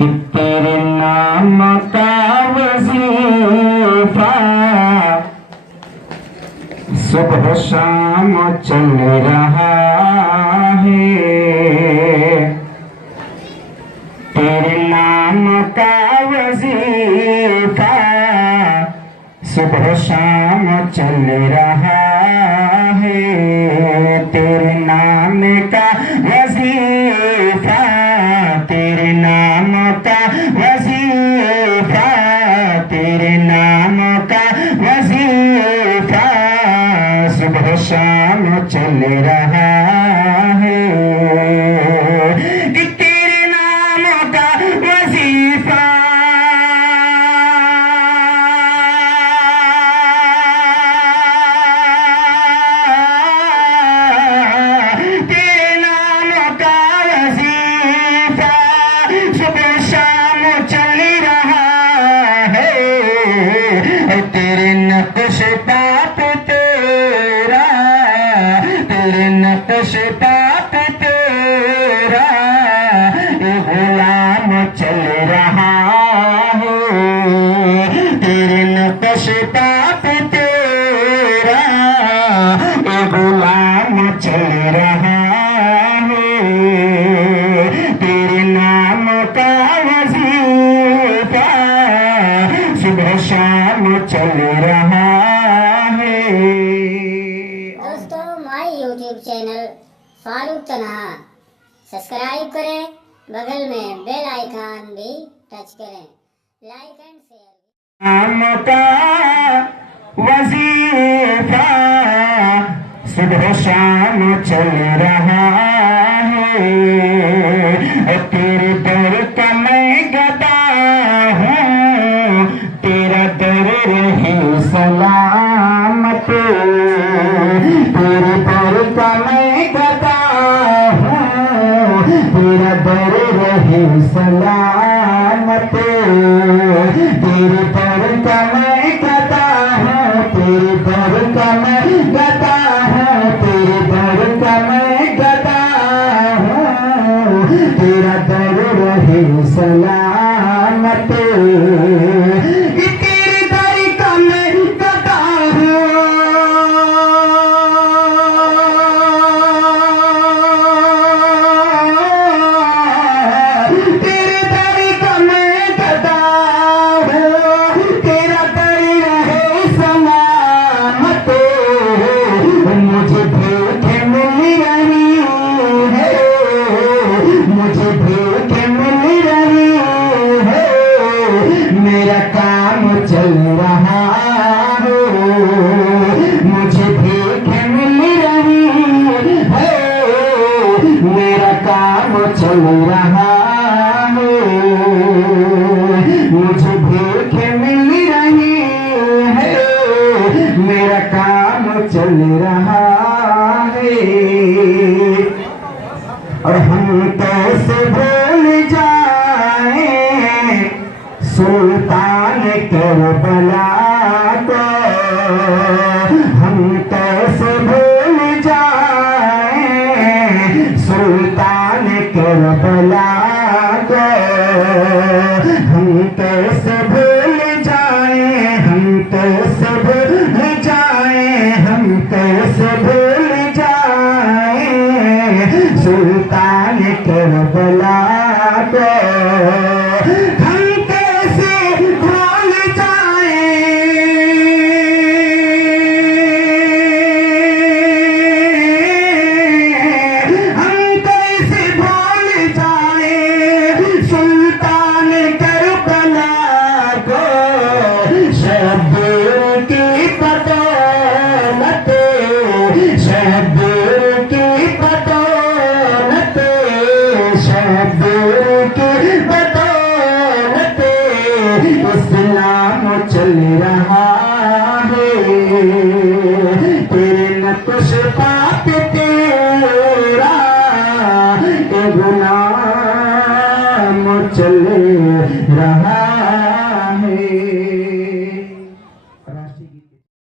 कि तेरे नाम का वजीफा सुबह शाम चल रहा है। तेरे नाम का वजीफा सुबह शाम चल रहा है। तेरे नाम का वजीफा, तेरे नाम का वजीफा, तेरे नाम का वजीफा सुबह शाम चल रहा है। कि तेरे नाम का वजीफा तेरे नक्श पाप तेरा, तेरे नक्श पाप तेरा गुलाम चल रहा है। तेरे नक्श पाप तेरा गुलाम चल रहा है। तेरे नाम का वजीफा सुबह शाम चल रहा है। दोस्तों, माय यूट्यूब चैनल फारूक तनहा सब्सक्राइब करें, बगल में बेल आइकन भी टच करें, लाइक एंड शेयर। नाम का वजीफा सुबह शाम चल रहा है। तेरे दर का मैं गदा हूँ, तेरा दर रहे सलामत। तेरे दर का मैं गदा हूँ, तेरा दर रहे सलामत। तेरे दर का मैं गदा हूँ, तेरे दर का मैं गदा हूँ, तेरे दर का मैं गदा हूँ, तेरा दर रहे सलामत। तेरे दर का मैं गदा हूँ, तेरे दर का मैं गदा हूँ, तेरा दर रहे सलामत। मुझे भूख मिल रही है, मुझे भूख मिल रही है, मेरा काम चल रहा है। मुझे भूख मिल रही है, मेरा काम चल रहा है। मुझे भूख मिल रही है, मेरा काम चल रहा है। और हम कैसे भूल जाएं सुल्तान करबला को, हम कैसे भूल जाएं सुल्तान करबला को। हम कैसे भूल जाएं, हम कैसे भूल जाएं, हम कैसे भूल जाएं सुल्तान करबला को। हम कैसे भूल जाएं, हम कैसे भूल जाएं सुल्तान करबला को। शब्बीर की बदौलत, शब्बीर की बदौलत, शब्बीर की बदौलत इस्लाम चल रहा है। तेरे नक्श पाप